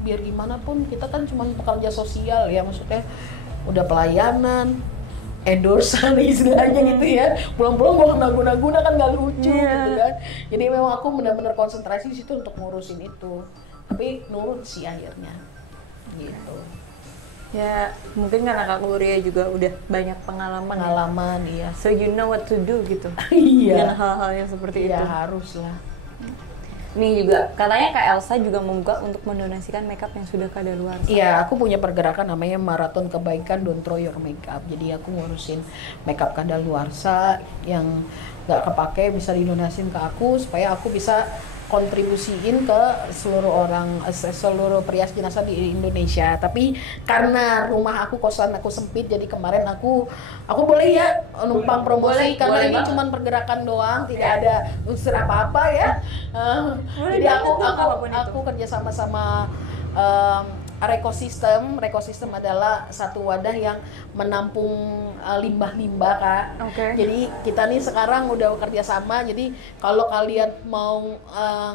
biar gimana pun kita kan cuma pekerja sosial ya, maksudnya udah pelayanan, endorsean istilahnya gitu ya. Pulang-pulang gua kena guna-guna kan nggak lucu gitu kan. Jadi memang aku benar-benar konsentrasi di situ untuk ngurusin itu. Tapi nurut sih akhirnya. Gitu. Ya, mungkin karena Kak Gloria juga udah banyak pengalaman. Pengalaman iya. So you know what to do gitu. Iya. Dengan hal-hal yang seperti Iya itu. harus lah. Nih juga, katanya Kak Elsa juga membuka untuk mendonasikan makeup yang sudah kadaluarsa. Iya, aku punya pergerakan namanya Maraton Kebaikan Don't Throw Your Makeup. Jadi aku ngurusin makeup kadaluarsa yang nggak kepake bisa didonasin ke aku supaya aku bisa kontribusiin ke seluruh orang, seluruh perias jenazah di Indonesia. Tapi karena rumah aku, kosan aku sempit, jadi kemarin aku boleh ya numpang promosi, Boleh, karena boleh ini banget. cuma pergerakan doang, tidak ada unsur apa-apa ya. Boleh Jadi banget dong, apapun itu. aku kerja sama Rekosistem. Rekosistem adalah satu wadah yang menampung limbah-limbah, Kak. Oke. Jadi kita nih sekarang udah bekerja sama. Jadi kalau kalian mau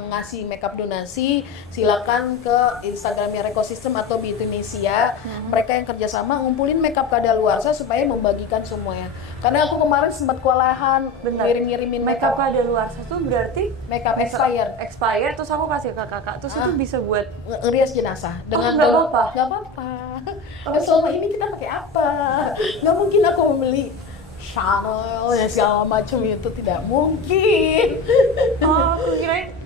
ngasih makeup donasi, silakan ke Instagramnya Rekosistem atau di Indonesia. Mereka yang kerjasama ngumpulin makeup kadaluarsa supaya membagikan semuanya. Karena aku kemarin sempat kewalahan ngirim-ngirimin Makeup makeup kadaluarsa tuh berarti makeup expired. expired, terus aku kasih ke kakak, terus itu bisa buat Ngerias jenazah dengan nggak apa-apa? nggak apa-apa. Selama ini kita pakai apa? Nggak mungkin aku membeli Chanel dan segala macam, itu tidak mungkin. oh, aku kirain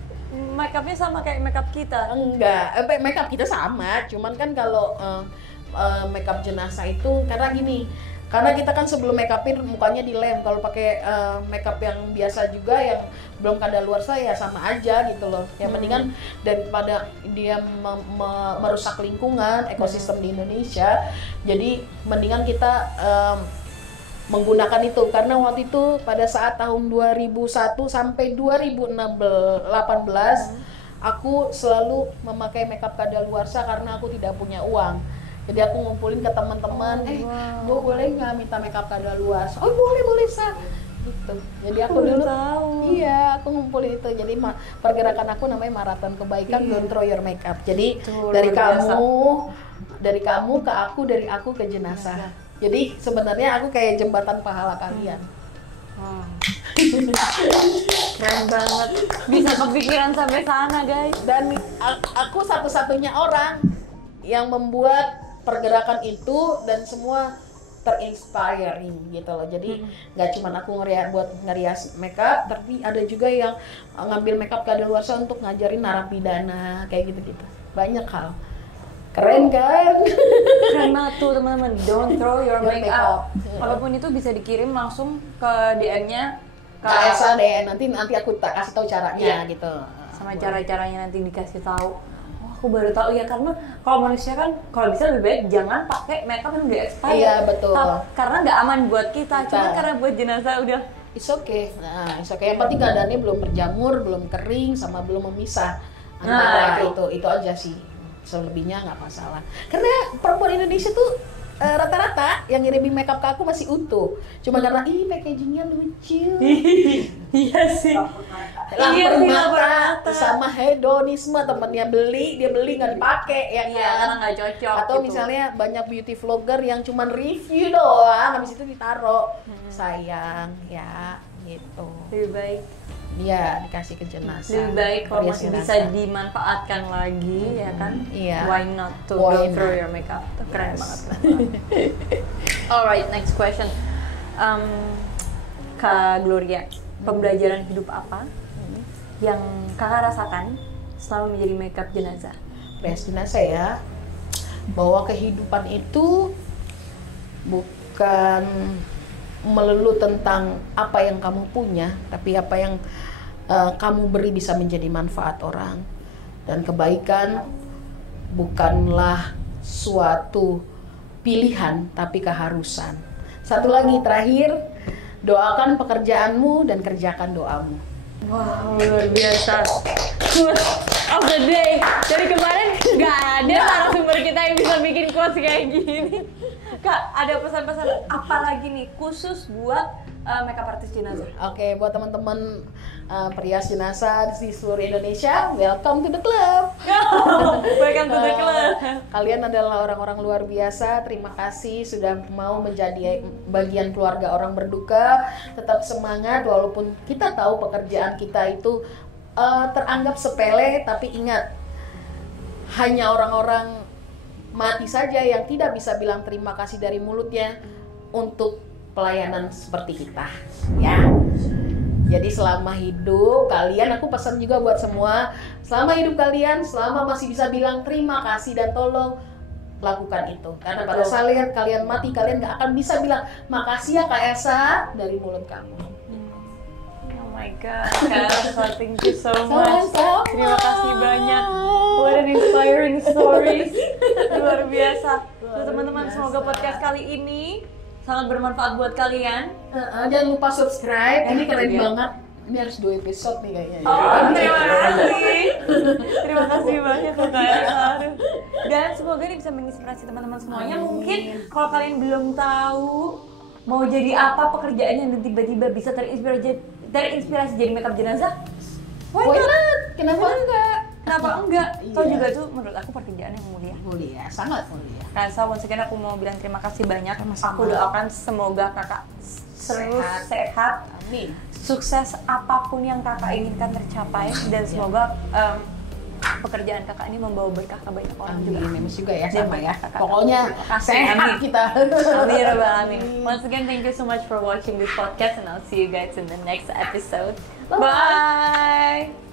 makeupnya sama kayak makeup kita. Enggak, makeup kita sama, cuman kan kalau makeup jenazah itu karena gini, karena kita kan sebelum makeupin mukanya dilem. Kalau pakai makeup yang biasa juga yang belum kadaluarsa ya sama aja gitu loh. Yang mendingan daripada dia merusak lingkungan ekosistem di Indonesia, jadi mendingan kita menggunakan itu. Karena waktu itu pada saat tahun 2001 sampai 2018 aku selalu memakai makeup kadaluarsa karena aku tidak punya uang. Jadi aku ngumpulin ke teman-teman, gue boleh nggak minta makeup kadaluarsa? Oh boleh Sa. Gitu. Jadi aku dulu, iya aku ngumpulin itu. Jadi pergerakan aku namanya Maraton Kebaikan, Don't Throw Your Makeup. Jadi dari kamu ke aku, dari aku ke jenazah. Jadi sebenarnya aku kayak jembatan pahala kalian. Keren banget, bisa kepikiran sampai sana guys. Dan aku satu-satunya orang yang membuat pergerakan itu dan semua terinspiring gitu loh. Jadi nggak cuma aku ngerias makeup, tapi ada juga yang ngambil makeup kadaluarsa untuk ngajarin narapidana kayak gitu-gitu. Banyak hal. Keren kan? Keren banget tuh teman-teman. Don't throw your makeup. Apapun itu bisa dikirim langsung ke DM-nya Kak Esa deh. Nanti aku tak kasih tahu caranya gitu. Sama cara-caranya nanti dikasih tahu. Aku baru tahu ya, karena kalau manusia kan kalau bisa lebih baik jangan pakai makeup yang udah expired. Iya betul. Karena nggak aman buat kita. Cuma karena buat jenazah udah. It's okay. Nah, it's okay. Yang penting keadaannya belum berjamur, belum kering, sama belum memisah antara itu aja sih. Selebihnya nggak masalah. Karena perempuan Indonesia tuh rata-rata yang ngirimin makeup ke aku masih utuh. Cuma karena packagingnya lucu. Iya sih. Lapar mata sama hedonisme, temennya dia beli nggak dipakai ya kan? Karena nggak cocok. Atau gitu. Misalnya banyak beauty vlogger yang cuman review doang, habis itu ditaruh. Sayang ya gitu. Lebih baik. Iya, dikasih ke jenazah. Lebih baik kalau masih bisa dimanfaatkan lagi ya kan? Iya. Why not to don't throw your makeup? Keren banget. Alright, next question. Kak Gloria, pembelajaran hidup apa yang kakak rasakan selama menjadi makeup jenazah? Rias jenazah ya, bahwa kehidupan itu bukan melulu tentang apa yang kamu punya, tapi apa yang kamu beri bisa menjadi manfaat orang. Dan kebaikan bukanlah suatu pilihan, tapi keharusan. Satu lagi terakhir, doakan pekerjaanmu dan kerjakan doamu. Wow, luar biasa. Quote of the day. Dari kemarin nggak ada narasumber kita yang bisa bikin quotes kayak gini. Kak, ada pesan-pesan apa lagi nih khusus buat makeup artist jenazah? Oke, buat teman-teman perias jenazah di seluruh Indonesia, welcome to the club. Welcome to the club. Kalian adalah orang-orang luar biasa. Terima kasih sudah mau menjadi bagian keluarga orang berduka. Tetap semangat walaupun kita tahu pekerjaan kita itu teranggap sepele, tapi ingat, hanya orang-orang mati saja yang tidak bisa bilang terima kasih dari mulutnya untuk pelayanan seperti kita, ya. Jadi selama hidup kalian, aku pesan juga buat semua, selama hidup kalian, selama masih bisa bilang terima kasih dan tolong, lakukan itu. Karena pada saat kalian mati, kalian gak akan bisa bilang makasih ya Kak Esa dari mulut kamu. Oh my god, Kak Esa, thank you so much. Terima kasih banyak. What an inspiring stories. Luar biasa. Teman-teman, semoga podcast kali ini sangat bermanfaat buat kalian. Jangan lupa subscribe. Ini keren banget. Ini harus 2 episode nih kayaknya. Terima kasih. Terima kasih banyak Kak Esa. Dan semoga ini bisa menginspirasi teman-teman semuanya. Mungkin kalau kalian belum tahu mau jadi apa pekerjaannya dan tiba-tiba bisa terinspirasi jadi makeup jenazah, why not? Kenapa enggak? Kenapa enggak? Toh juga tuh menurut aku pekerjaan yang mulia. Mulia, sangat mulia. Kasa, once again aku mau bilang terima kasih banyak. Aku doakan semoga kakak selalu sehat. Amin. Sukses apapun yang kakak inginkan tercapai, dan semoga pekerjaan kakak ini membawa berkah ke banyak orang juga. Amin juga ya, sama ya. Pokoknya sehat kita. Amin ya rabbal alamin. Once again, thank you so much for watching this podcast, and I'll see you guys in the next episode. Bye.